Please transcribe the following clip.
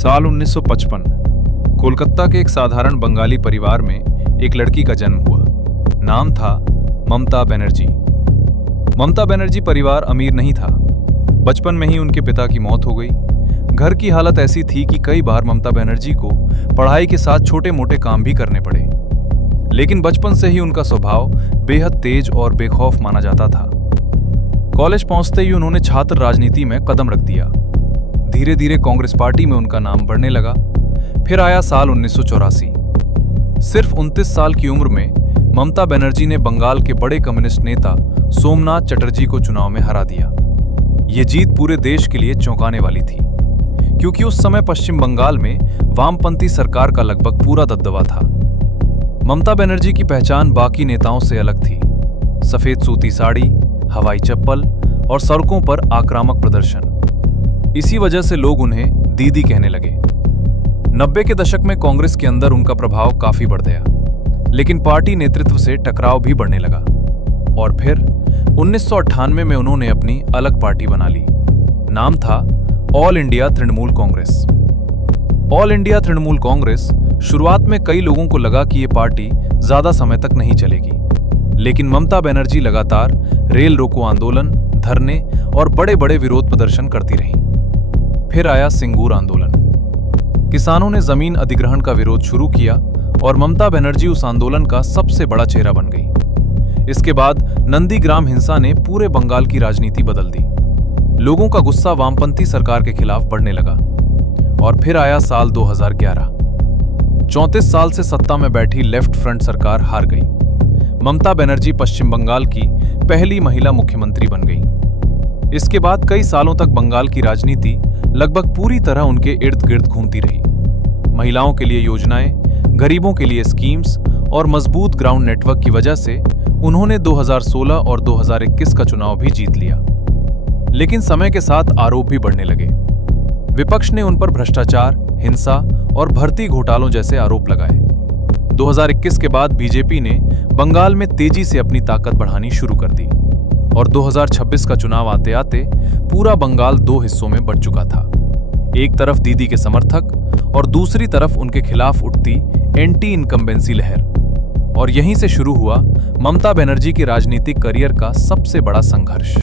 साल 1955 कोलकाता के एक साधारण बंगाली परिवार में एक लड़की का जन्म हुआ। नाम था ममता बनर्जी। ममता बनर्जी परिवार अमीर नहीं था। बचपन में ही उनके पिता की मौत हो गई। घर की हालत ऐसी थी कि कई बार ममता बनर्जी को पढ़ाई के साथ छोटे मोटे काम भी करने पड़े। लेकिन बचपन से ही उनका स्वभाव बेहद तेज और बेखौफ माना जाता था। कॉलेज पहुंचते ही उन्होंने छात्र राजनीति में कदम रख दिया। धीरे धीरे कांग्रेस पार्टी में उनका नाम बढ़ने लगा। फिर आया साल 1984। सिर्फ 29 साल की उम्र में ममता बनर्जी ने बंगाल के बड़े कम्युनिस्ट नेता सोमनाथ चटर्जी को चुनाव में हरा दिया। ये जीत पूरे देश के लिए चौंकाने वाली थी, क्योंकि उस समय पश्चिम बंगाल में वामपंथी सरकार का लगभग पूरा दबदबा था। ममता बनर्जी की पहचान बाकी नेताओं से अलग थी। सफेद सूती साड़ी, हवाई चप्पल और सड़कों पर आक्रामक प्रदर्शन। इसी वजह से लोग उन्हें दीदी कहने लगे। 90 के दशक में कांग्रेस के अंदर उनका प्रभाव काफी बढ़ गया, लेकिन पार्टी नेतृत्व से टकराव भी बढ़ने लगा। और फिर 1998 में उन्होंने अपनी अलग पार्टी बना ली। नाम था all India Trinamool Congress. All India Trinamool Congress शुरुआत में कई लोगों को लगा कि ये पार्टी ज्यादा समय तक नहीं चलेगी, लेकिन ममता बनर्जी लगातार रेल रोको आंदोलन, धरने और बड़े बड़े विरोध प्रदर्शन करती रहीं। फिर आया सिंगूर आंदोलन। किसानों ने जमीन अधिग्रहण का विरोध शुरू किया और ममता बनर्जी उस आंदोलन का सबसे बड़ा चेहरा बन गई। इसके बाद नंदीग्राम हिंसा ने पूरे बंगाल की राजनीति बदल दी। लोगों का गुस्सा वामपंथी सरकार के खिलाफ बढ़ने लगा। और फिर आया साल 2011। 34 साल से सत्ता में बैठी लेफ्ट फ्रंट सरकार हार गई। ममता बनर्जी पश्चिम बंगाल की पहली महिला मुख्यमंत्री बन गई। इसके बाद कई सालों तक बंगाल की राजनीति लगभग पूरी तरह उनके इर्द गिर्द घूमती रही। महिलाओं के लिए योजनाएं, गरीबों के लिए स्कीम्स और मजबूत ग्राउंड नेटवर्क की वजह से उन्होंने 2016 और 2021 का चुनाव भी जीत लिया। लेकिन समय के साथ आरोप भी बढ़ने लगे। विपक्ष ने उन पर भ्रष्टाचार, हिंसा और भर्ती घोटालों जैसे आरोप लगाए। 2021 के बाद बीजेपी ने बंगाल में तेजी से अपनी ताकत बढ़ानी शुरू कर दी और 2026 का चुनाव आते आते पूरा बंगाल दो हिस्सों में बंट चुका था। एक तरफ दीदी के समर्थक और दूसरी तरफ उनके खिलाफ उठती एंटी इनकम्बेंसी लहर। और यहीं से शुरू हुआ ममता बनर्जी के राजनीतिक करियर का सबसे बड़ा संघर्ष।